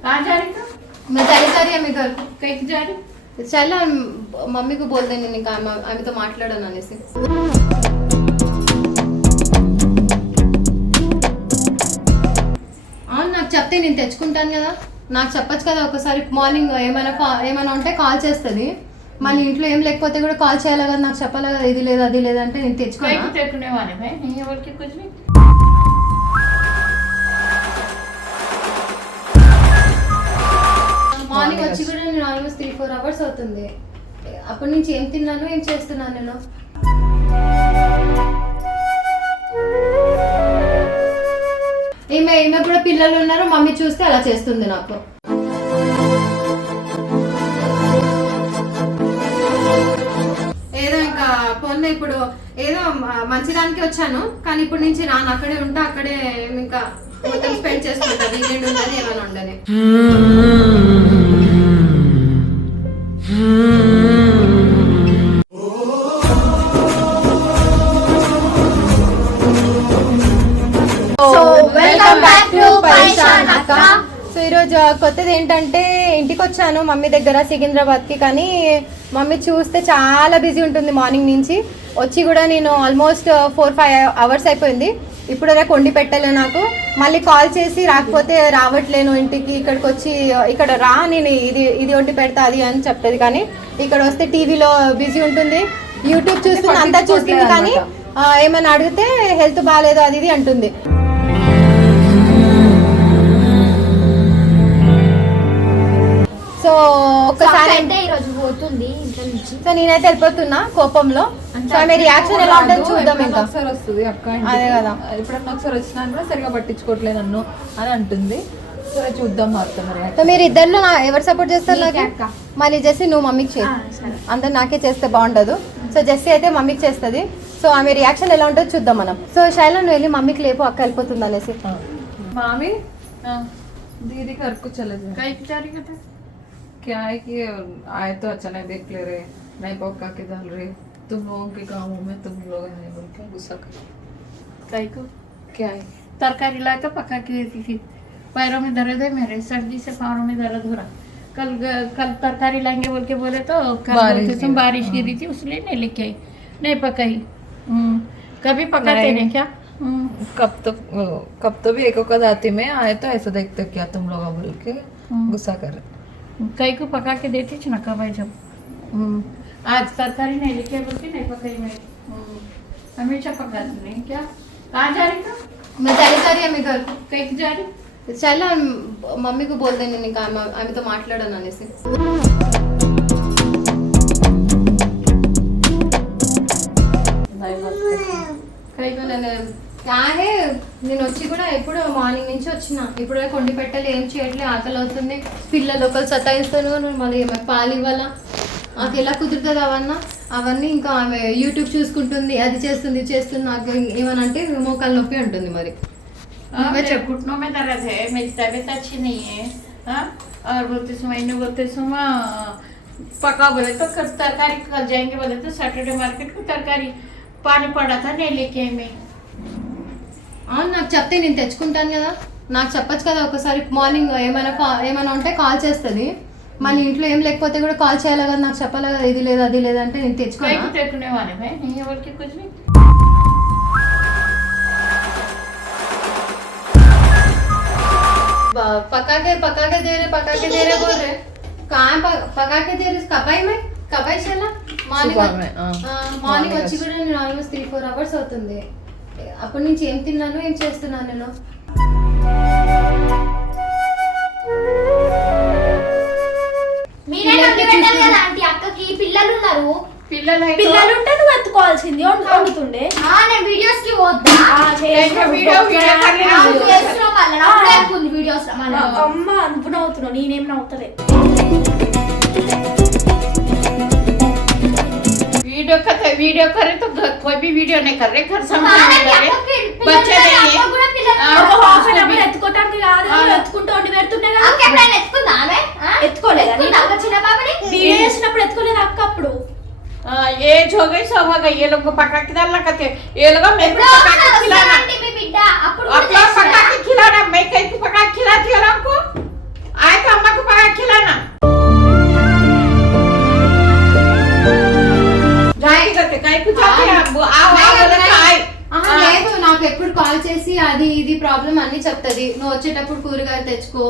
कहाँ जा रही था मैं चली जा रही है मी घर कहीं जा रही चल मम्मी को बोल देने ఇంకా ఆమె ఆమెతో మాట్లాడాను అనేసి అవును నాకు చెప్తే నేను తెచ్చుకుంటాను కదా నాకు చెప్పొచ్చు కదా ఒకసారి మార్నింగ్ ఏమైనా కా- ఏమైనా ఉంటే కాల్ చేస్తుంది మళ్ళీ ఇంట్లో ఏం లేకపోతే కూడా కాల్ చేయాలి కదా నాకు చెప్పాలి కదా ఇది లేదు అది లేదు అంటే నేను कहीं మార్నింగ్ వచ్చి కూడా నేను ఆల్మోస్ట్ త్రీ ఫోర్ అవర్స్ అవుతుంది. అప్పటి నుంచి ఏం తిన్నాను ఏం చేస్తున్నాను నేను? ఈమె ఈమె కూడా పిల్లలు ఉన్నారు మమ్మీ చూస్తే అలా చేస్తుంది నాకు. ఏదో ఇంకా పొన్న ఇప్పుడు ఏదో మంచిదానికి వచ్చాను కానీ ఇప్పుడు నుంచి రాను అక్కడే ఉంటా అక్కడే ఇంకా మొత్తం స్పెండ్ చేసుకుంటా వీకెండ్ ఉండదు ఏమైనా ఉండదు సో ఈరోజు కొత్తది ఏంటంటే ఇంటికి వచ్చాను మమ్మీ దగ్గర సికింద్రాబాద్కి కానీ మమ్మీ చూస్తే చాలా బిజీ ఉంటుంది మార్నింగ్ నుంచి. వచ్చి కూడా నేను ఆల్మోస్ట్ ఫోర్ ఫైవ్ అవర్స్ అయిపోయింది. ఇప్పుడు రేపు వండి పెట్టలే నాకు. మళ్ళీ కాల్ చేసి రాకపోతే రావట్లేను ఇంటికి ఇక్కడికి వచ్చి ఇక్కడ రా నేను ఇది ఇది వండి పెడతా అది అని చెప్తుంది కానీ ఇక్కడ వస్తే టీవీలో బిజీ ఉంటుంది. యూట్యూబ్ చూస్తుంది అంతా చూస్తుంది. కానీ ఏమైనా అడిగితే హెల్త్ బాగాలేదు అది ఇది అంటుంది. సో ఒక్కసారి అంటే ఈరోజు పోతుంది సో నేనైతే వెళ్ళిపోతున్నా కోపంలో. సో ఆమె రియాక్షన్ ఎలా ఉంటుందో చూద్దాం ఇంకా ఒకసారి వస్తుంది అక్క ఇంటికి. అదే కదా. ఎప్పుడన్నా ఒకసారి వచ్చినా కూడా సరిగా పట్టించుకోవట్లేదు నన్ను అని అంటుంది సరే చూద్దాం మాత్రం మరి సో మీరు ఇద్దరిలో నా- ఎవరు సపోర్ట్ చేస్తారు నాకు మళ్ళీ జెస్సీ నువ్వు మమ్మీకి చేయి అందరు నాకే చేస్తే బాగుండదు సో జెస్సీ అయితే మమ్మీకి చేస్తుంది సో ఆమె రియాక్షన్ ఎలా ఉంటుందో చూద్దాం మనం సో శైల నువ్వు వెళ్ళి మమ్మీకి లేపు అక్క వెళ్ళిపోతుంది అనేసి मामी हाँ, दीदी घर को चले जाए कहीं जा रही था क्या है कि आए तो अच्छा नहीं देख ले रहे नहीं पक्का के डाल रहे तुम लोगों के कामों में तुम लोग हैं बोल के गुस्सा कर क्या है? तरकारी ला के पका के देती थी। पैरों में दर्द है मेरे सर्दी से पैरों में दर्द हो रहा। कल कल तरकारी लाएँगे बोल के बोले तो कल बारिश तुम बारिश गिरी थी इसलिए नहीं लेके आई। नहीं पकाई। हम्म, कभी पकाते नहीं। क्या? हम्म, कब तो कब तो भी एक एक दाती में आए तो ऐसा देखते क्या तुम लोग बोल के गुस्सा कर कई को पका के देती थी ना कबाई जब? हम्म, आज तरकारी नहीं लेके आई बोल के नहीं पकाई मैं हम्म, हमेशा पकाती नहीं क्या कहाँ जा रही था मैं चली जा रही है मी घर कहीं जा रही చాలా మమ్మీకి బోల్ దేని ఇంకా ఆమె ఆమెతో మాట్లాడాను అనేసి కైగో నేను కాహే నేను వచ్చి కూడా ఎప్పుడు మార్నింగ్ నుంచి వచ్చిన ఇప్పుడు దాకా వండి పెట్టాలి ఏం చేయట్లే ఆకలి అవుతుంది పిల్లలు ఒకరు సతాయిస్తాను మళ్ళీ ఏమైనా పాలు ఇవ్వాలా నాకు ఎలా కుదురుతుంది అవన్నా అవన్నీ ఇంకా ఆమె యూట్యూబ్ చూసుకుంటుంది అది చేస్తుంది ఇది చేస్తుంది నాకు ఏమనంటే మోకాలు నొప్పి ఉంటుంది మరి हाँ, मेरे घुटनों में दर्द है मेरी तबीयत अच्छी नहीं है हाँ? और बोलते समय ने बोलते समय पका बोले तो कल तरकारी कल जाएंगे बोले तो सैटरडे मार्केट को तरकारी पानी पड़ा था नहीं लेके आई मैं అవును నాకు చెప్తే నేను తెచ్చుకుంటాను కదా నాకు చెప్పొచ్చు కదా ఒకసారి మార్నింగ్ ఏమైనా కా- ఏమైనా ఉంటే కాల్ చేస్తుంది మళ్ళీ ఇంట్లో ఏం లేకపోతే కూడా కాల్ చేయాలి కదా నాకు చెప్పాలి కదా ఇది లేదు అది లేదు అంటే నేను कहीं తెచ్చుకోను को देखने वाले भाई नहीं है बोल के कुछ भी ब- पका के पका के दे रहे पका के दे रहे बोल रहे कहाँ प- पका के दे रहे कबाई में కబాయి చేయాలా మార్నింగ్ సుబా మే, ఆ. మార్నింగ్ మార్నింగ్ వచ్చి కూడా నేను ఆల్మోస్ట్ త్రీ ఫోర్ అవర్స్ అవుతుంది అప్పటి నుంచి ఏం తిన్నాను ఏం చేస్తున్నాను నేను మీరే వండి పెట్టాలి కదా ఆంటీ అక్కకి పిల్లలు ఉన్నారు పిల్లలు అయితే పిల్లలు ఉంటే నువ్వు ఎత్తుకోవాల్సింది వండు- వండుతుండే ఆ, నేను వీడియోస్ కి పోతా ఆ, చేసిన ఇంకా వీడియో వీడియో కర్రీ ఆ, చేస్తున్నావు మళ్ళా నాకు నేర్పుంది వీడియోస్ లో మళ్ళా అమ్మ నువ్వు నవ్వుతున్నావు నేనేం నవ్వుతలే वीडियो का वीडियो करे तो घर- कोई भी वीडियो नहीं कर रहे घर संभाल కాదండి, नहीं कर रहे అక్కకి పిల్లలు बच्चे ఉన్నారు, नहीं అక్క ఎత్తుకోవటానికి కాదు. ఎత్తుకుంటూ వండి ఎత్తుకోలేదు వీడియో చేసినప్పుడు ఎత్తుకోలేదు అక్క ఏ జోగేశావాగా ఏలుగు పక్కకి దల్లకతే పక్కకి కిలానా. అప్పుడు పక్కకి కిలానా. మేకైకి పక్కకి కిలా తీయరాకు ఆయక అమ్మకు పక్కకి కిలానా. जाएगा तो कहीं कुछ आते हैं आप के खिलाना मैं कहीं को पका के खिलाती हूँ आपको आज ప్రాబ్లం అన్ని చెప్తది నువ్వు వచ్చేటప్పుడు కూరగాయలు తెచ్చుకో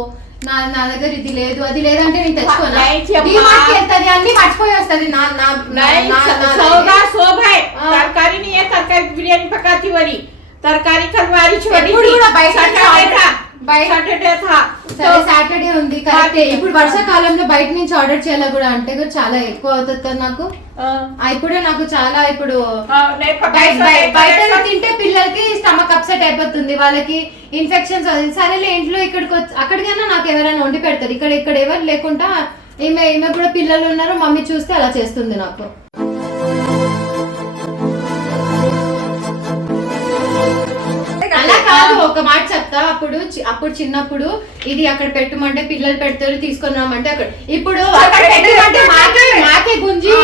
నా నా దగ్గర ఇది లేదు అది లేదంటే నేను తెచ్చుకోనా नहीं थी अम्मा। డిమార్ట్ కి వెళ్తది అన్ని మర్చిపోయి వస్తది నా నా नहीं నా- నా- सौदा शोभ है हाँ। तरकारी नहीं है तरकारी बिरयानी पकाती वाली तरकारी खलवारी छोड़ी ఎప్పుడు కూడా బయట నుంచి सैटरडे order- था బయట- सैटरडे था సరే సాటర్డే ఉంది కరెక్టే हाँ। ఇప్పుడు వర్షాకాలంలో బయట నుంచి ఆర్డర్ చేయాలి కూడా అంటే కూడా చాలా ఎక్కువ అవుతుంది కదా నాకు हाँ, ఆ, ఇప్పుడు నాకు చాలా ఇప్పుడు బయట తింటే పిల్లలకి స్టమక్ అప్సెట్ అయిపోతుంది వాళ్ళకి ఇన్ఫెక్షన్స్ సరేలే ఇంట్లో ఇక్కడికి వచ్చి అక్కడికైనా నాకు ఎవరైనా వండి పెడతారు. ఇక్కడ ఇక్కడ ఎవరు లేకుండా ఈమె ఈమె కూడా పిల్లలు ఉన్నారో మమ్మీ చూస్తే అలా చేస్తుంది నాకు. కాదు ఒక మాట చెప్తా అప్పుడు చి- అప్పుడు చిన్నప్పుడు ఇది అక్కడ పెట్టమంటే పిల్లలు పెడతారు తీసుకొని రమ్మంటే అక్కడ ఇప్పుడు అక్కడ పెట్టమంటే మాకే మాకే గుంజి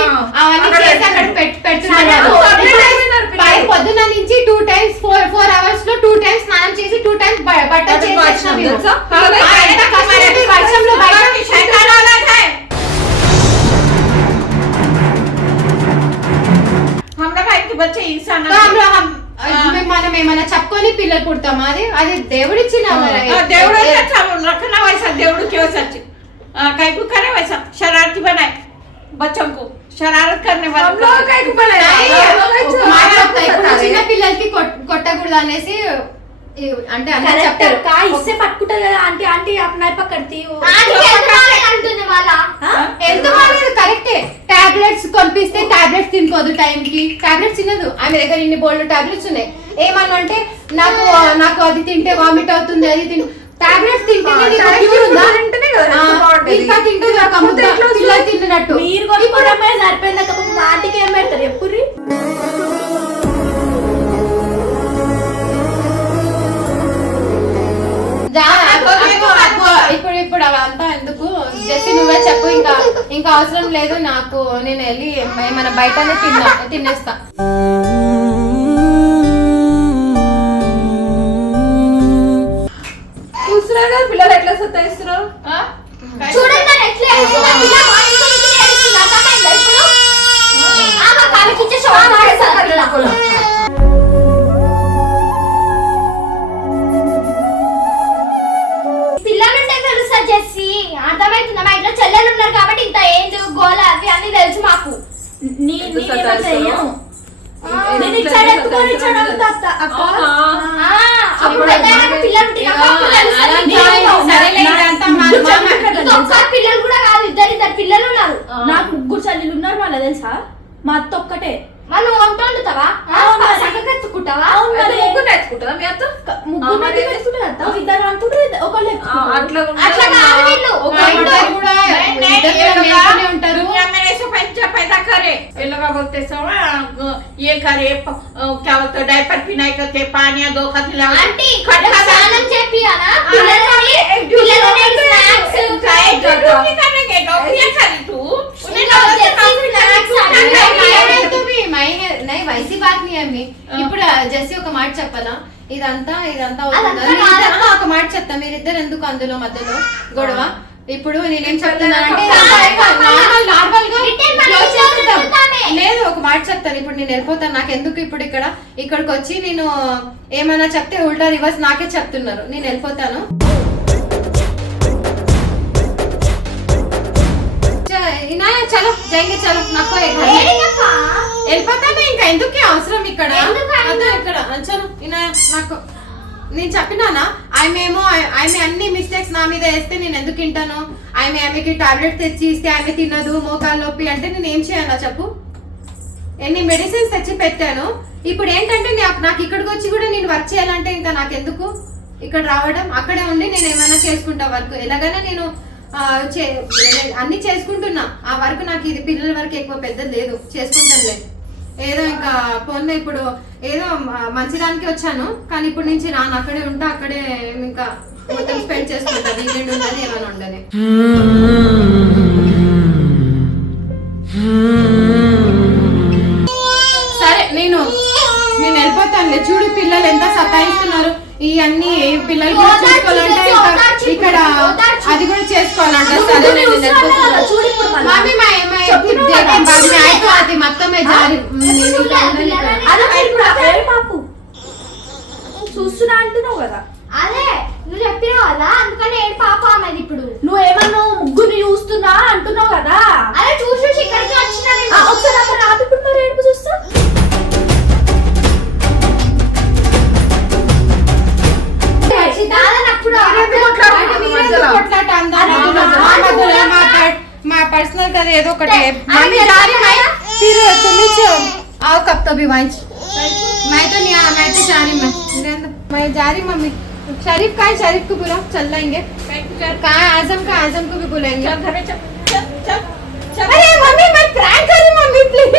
అవన్నీ చేసి అక్కడ పెట్- పెడుతున్నారు చాలా వాళ్ళు. అప్డేట్ ఇప్పుడు అయిపోయినారు పిల్లలు. పై పొద్దున నుంచి two times four four hours లో టూ టైమ్స్ స్నానం చేసి టూ టైమ్స్ బట్టలు బట్టలు చేసేసినాం మార్చినాం మేము. తెలుసా? ఆ, ఎంత కష్టపడి వర్షంలో బయట की शैतान औलाद है हम लोग के बच्चे इंसान तो हम लोग- हम- మేము మనం ఏమైనా చెప్పుకొని పిల్లలు పుడతామా అది అది దేవుడిచ్చిన మరి. देवड़ो अच्छा रखना वैसा देवड़ो के वैसा कहीं को करे वैसा शरारती बनाए बच्चों को शरारत करने वाले हम लोग कहीं को बनाए అయ్యి, हम लोग ఒక अच्छा- మాట చెప్తా, ఇప్పుడు अरे, చిన్న పిల్లలకి కొట్- కొట్టకూడదు అనేసి ఈ- అంటే అందరూ కరెక్ట్ చెప్తారు అక్క ఇస్తే పట్టుకుంటది కదా ఆంటీ ఆంటీ అప్నాయ్ పక్కడితి ఆంటీ ఎంత బాగా అంటుంది వాళ్ళ ఎంత బాగాలేదు కరెక్టే టాబ్లెట్స్ కొనిపిస్తే టాబ్లెట్స్ తినుకోదు టైం కి టాబ్లెట్స్ తినదు. ఆమె దగ్గర ఇన్ని బోల్డ్ టాబ్లెట్స్ ఉన్నాయి. ఏమన్నా అంటే నాకు నాకు అది తింటే వామిట్ అవుతుంది అది తింటే టాబ్లెట్స్ తింటేనే నీకు ఉందా? ఇంకా తింటుంది ఒక ముద్ద తిన్నట్టు. మీరు సరిపోయింది? ఆంటీకి ఏం పెడతారు? ఎప్పుడు? అవసరం లేదు నాకు నేను వెళ్ళి ఏమైనా బయటనే తిన్నా తినేస్తా. చూస్తున్నారు పిల్లలు ఎట్లా సత్తాయిస్తున్నారు చూడండి తెలుసు. అదంతా సరేలే, ఇదంతా మా- ముగ్గురు మా- చెల్లెలు నీకు ఒక్కసారి పిల్లలు కూడా కాదు ఇద్దరు ఇద్దరు పిల్లలు ఉన్నారు. నాకు ముగ్గురు చెల్లెలు ఉన్నారు మళ్ళీ తెలుసా? మా అత్త ఒక్కటే. వాళ్ళు వంట వండుతావా? ఎత్తుకుంటావా. ముగ్గురు నేర్చుకుంటుందా మీ అత్త? ముగ్గురు ఇద్దరు ఒకళ్ళు. అట్లా అట్లా ఉంటారు दुनिया में ऐसे बच्चा पैदा करे ये लोग बोलते सब अ, ये करे प- अ, क्या बोलते डायपर पिनाई करके पानी दो का खिलाओ ఆంటీ खट्टा స్నానం చేపియాలా పిల్లలని పిల్లలని స్నాక్స్ चाहे जो ड्यूटी करेंगे नौकरियां करी तू उन्हें ఇంకా नौकरी వచ్చేసి नौकरी snacks करना అన్నీ चाहिए। వైసీ బాత్ నీ అమ్మి ఇప్పుడు జెస్సీ ఒక మాట చెప్పాలా ఇదంతా ఇదంతా అవుతుందా? అదంతా మీరిద్దరు- కాదమ్మా. ఆ, ఒక మాట చెప్తా మీరిద్దరు ఎందుకు అందులో మధ్యలో గొడవ ఇప్పుడు నేనేం చెప్తున్నానంటే. నార్మల్గా చేసేద్దాం. చేసేద్దామే. లేదు ఒక మాట చెప్తాను. ఇప్పుడు నేను వెళ్ళిపోతాను. నాకు ఎందుకు ఇప్పుడు ఇక్కడ? ఇక్కడికి వచ్చి నేను ఏమైనా చెప్తే ఉల్టా రివర్స్ నాకే చెప్తున్నారు. నేను వెళ్ళిపోతాను. చలో జైంగే చలో నాకు? వెళ్ళిపోతాను ఇంకా. ఎందుకు అవసరం ఇక్కడ? ఇక్కడ. చలో ఇనాయ, నాకు నేను చెప్పినానా? ఆమె ఏమో ఆమె అన్ని మిస్టేక్స్ నా మీద వేస్తే నేను ఎందుకు తింటాను ఆమె ఆమెకి టాబ్లెట్ తెచ్చి ఇస్తే ఆమె తినదు మోకాలు నొప్పి అంటే నేను ఏం చేయాలా చెప్పు? ఎన్ని మెడిసిన్స్ తెచ్చి పెట్టాను? ఇప్పుడు ఏంటంటే నాకు నాకు ఇక్కడికి వచ్చి కూడా నేను వర్క్ చేయాలంటే ఇంకా నాకు ఎందుకు ఇక్కడ రావడం అక్కడే ఉండి నేను ఏమైనా చేసుకుంటా వర్క్ ఎలాగైనా నేను చే- అన్ని చేసుకుంటున్నా. ఆ వర్క్ నాకు ఇది పిల్లల వరకు ఎక్కువ పెద్ద లేదు. చేసుకుంటానులే. ఏదో ఇంకా పొన్న ఇప్పుడు ఏదో మంచిదానికి వచ్చాను కానీ ఇప్పుడు నుంచి రాను అక్కడే ఉంటా అక్కడే ఇంకా మొత్తం స్పెండ్ చేసుకుంటా వీకెండ్ ఉండదు ఏమైనా ఉండదు సరే నేను నేను వెళ్ళిపోతానులే. చూడు పిల్లలు ఎంత సతాయిస్తున్నారు. ఈ అన్ని పిల్లలు కూడా చూసుకోవాలంటే ఇక్కడ. అది కూడా చేసుకోవాలంట. సరే నేను చూస్తున్నావు కదా, వెళ్ళిపోతాను. మా చెప్తున్నావు కదా, అది చూస్తున్నా అంటున్నావు కదా. అందుకని ఏడు పాప ఆమెది ఇప్పుడు. నువ్వేమన్నావు ముగ్గురిని చూస్తున్నా అంటున్నావు కదా. అదే చూసి చూసి ఇక్కడికి వచ్చిన ఒకసారి అక్కడ మరి ఏడుపు చూస్తా. మా పర్సనల్ కదా ఏదో ఒకటి अरे, मम्मी जा रही मैं फिर तुम ही चलो। आओ कब तो भी वाइच मैं तो नहीं आ मैं तो जा रही मैं रहने दो। मैं जा रही मम्मी शरीफ का है शरीफ को बुलाओ चल लेंगे कहाँ है आजम का आजम को भी बुलाएंगे चल घर में चल चल चल चल अरे मम्मी मैं प्रैंक कर रही mummy please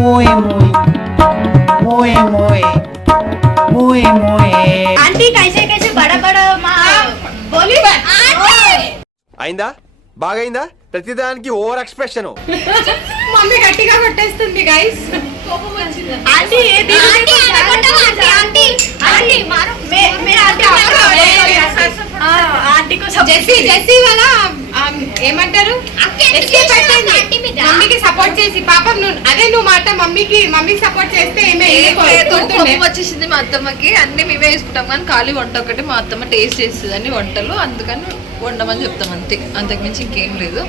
Muy, muy, muy, muy, muy, muy. Aunty कैसे कैसे बड़ा बड़ा माँ बोली అయిందా బాగైందా ప్రతిదానికి ఓవర్ ఎక్స్ప్రెషన్ మమ్మీ గట్టిగా కొట్టేస్తుంది గైస్ ఏమంటారు? మమ్మీకి సపోర్ట్ చేసి పాపం నువ్వు అదే నువ్వు మాట మమ్మీకి మమ్మీకి సపోర్ట్ చేస్తే వచ్చేసింది మా అత్తమ్మకి. అన్ని మేమే వేసుకుంటాం కానీ ఖాళీ వంట ఒకటి మా అత్తమ్మ టేస్ట్ చేస్తుంది అన్ని వంటలు. అందుకని వండమని చెప్తాం అంతే. అంతకు మించి ఇంకేం లేదు.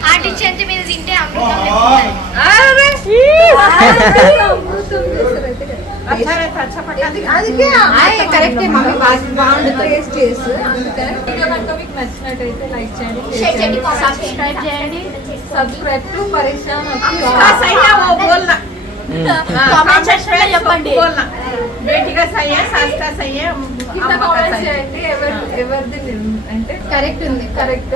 సబ్స్క్రైబ్ టు పరిశ్రమ చెప్పండి. బేటిగా సయ్యా శాస్త్ర సయ్యా అంటే కరెక్ట్ ఉంది. కరెక్ట్.